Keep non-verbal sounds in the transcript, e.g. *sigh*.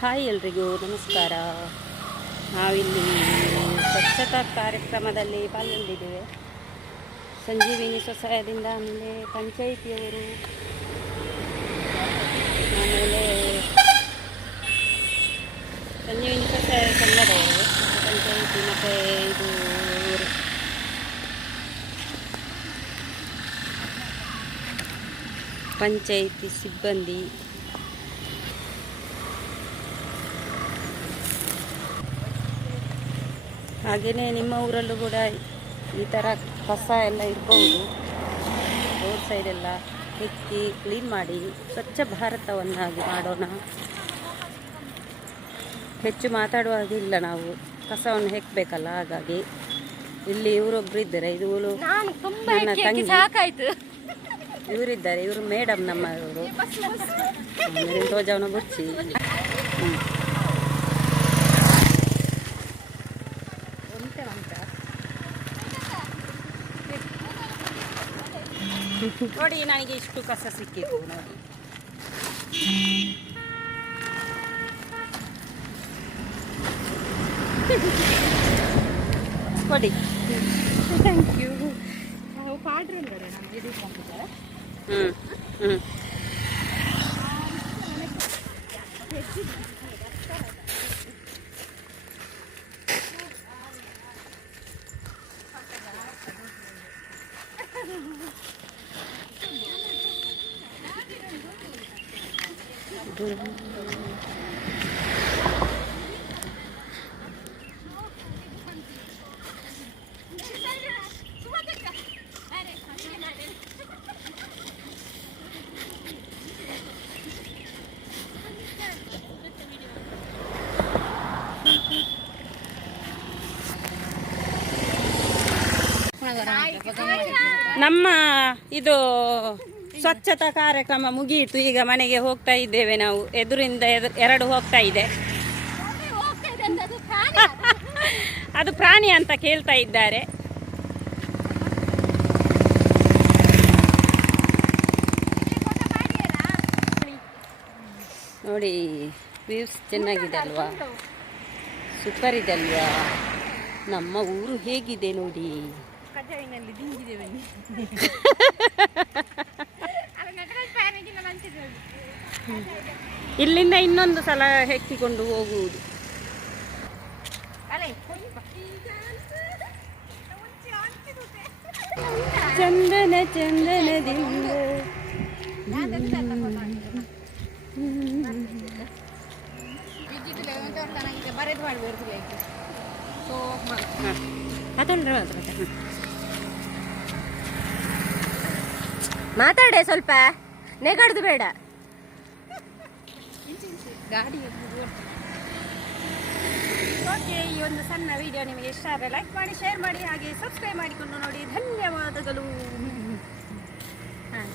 Hi ಎಲ್ರಿಗೂ, ನಮಸ್ಕಾರ. ನಾವಿಲ್ಲಿ ಸ್ವಚ್ಛತಾ ಕಾರ್ಯಕ್ರಮದಲ್ಲಿ ಪಾಲ್ಗೊಂಡಿದ್ದೇವೆ. ಸಂಜೀವಿನಿ ಸ್ವಸಹಾಯದಿಂದ ಆಮೇಲೆ ಪಂಚಾಯಿತಿಯವರು, ಆಮೇಲೆ ಸಂಜೀವಿನಿ ಸ್ವಸಹಾಯ ಸಂಘದವರು, ಪಂಚಾಯಿತಿ ಮತ್ತು ಇದು ಇವರು. ಪಂಚಾಯಿತಿ ಸಿಬ್ಬಂದಿ. ಹಾಗೆಯೇ ನಿಮ್ಮ ಊರಲ್ಲೂ ಕೂಡ ಈ ಥರ ಕಸ ಎಲ್ಲ ಇರ್ಬೋದು. ರೋಡ್ ಸೈಡೆಲ್ಲ ಹೆಕ್ಕಿ ಕ್ಲೀನ್ ಮಾಡಿ ಸ್ವಚ್ಛ ಭಾರತವನ್ನಾಗಿ ಮಾಡೋಣ. ಹೆಚ್ಚು ಮಾತಾಡುವ ಹಾಗಿಲ್ಲ ನಾವು. ಕಸವನ್ನು ಹೆಕ್ಕಬೇಕಲ್ಲ ಹಾಗಾಗಿ ಇಲ್ಲಿ ಇವರೊಬ್ರು ಇದ್ದಾರೆ. ಇದು ನನ್ನ ತಂಗಿ. ಸಾಕಾಯ್ತು. ಇವರಿದ್ದಾರೆ ಇವರು ಮೇಡಮ್ ನಮ್ಮವರು. ತೋಜವನ ಬುಚ್ಚಿ ಹ್ಞೂ ನೋಡಿ ನನಗೆ ಇಷ್ಟು ಕಸ ಸಿಕ್ಕಿತ್ತು ನೋಡಿ. ಕೊಡಿ. ಥ್ಯಾಂಕ್ ಯು ಪಾಡ್ರು ಹ್ಞೂ ಹ್ಞೂ ನಮ್ಮ ಇದು ಸ್ವಚ್ಛತಾ ಕಾರ್ಯಕ್ರಮ ಮುಗಿಯಿತು ಈಗ ಮನೆಗೆ ಹೋಗ್ತಾ ಇದ್ದೇವೆ ನಾವು. ಎದುರಿಂದ ಎದು- ಎರಡು ಹೋಗ್ತಾ ಇದೆ. *laughs* ಅದು ಪ್ರಾಣಿ ಅಂತ ಕೇಳ್ತಾ ಇದ್ದಾರೆ. ನೋಡಿ ವ್ಯೂಸ್ ಚೆನ್ನಾಗಿದೆ ಅಲ್ವಾ ಸೂಪರ್ ಇದೆ ಅಲ್ವಾ ನಮ್ಮ ಊರು ಹೇಗಿದೆ ನೋಡಿ. *laughs* ಇಲ್ಲಿಂದ ಇನ್ನೊಂದು ಸಲ ಹೆಕ್ಕಿಕೊಂಡು ಹೋಗುವುದು ಚಂದನ ಚಂದನ ಚಂದನದಿಂದ ಅದಲ್ಲ ಮಾತಾಡೆ ಸ್ವಲ್ಪ ನೆಗಾಡ್ದು ಬೇಡ ಗಾಡಿ ಓಕೆ ಈ ಒಂದು ಸಣ್ಣ ವಿಡಿಯೋ ನಿಮಗೆ ಇಷ್ಟ ಆದರೆ ಲೈಕ್ ಮಾಡಿ ಶೇರ್ ಮಾಡಿ ಹಾಗೆ ಸಬ್ಸ್ಕ್ರೈಬ್ ಮಾಡಿಕೊಂಡು ನೋಡಿ ಧನ್ಯವಾದಗಳು ಹಾಂ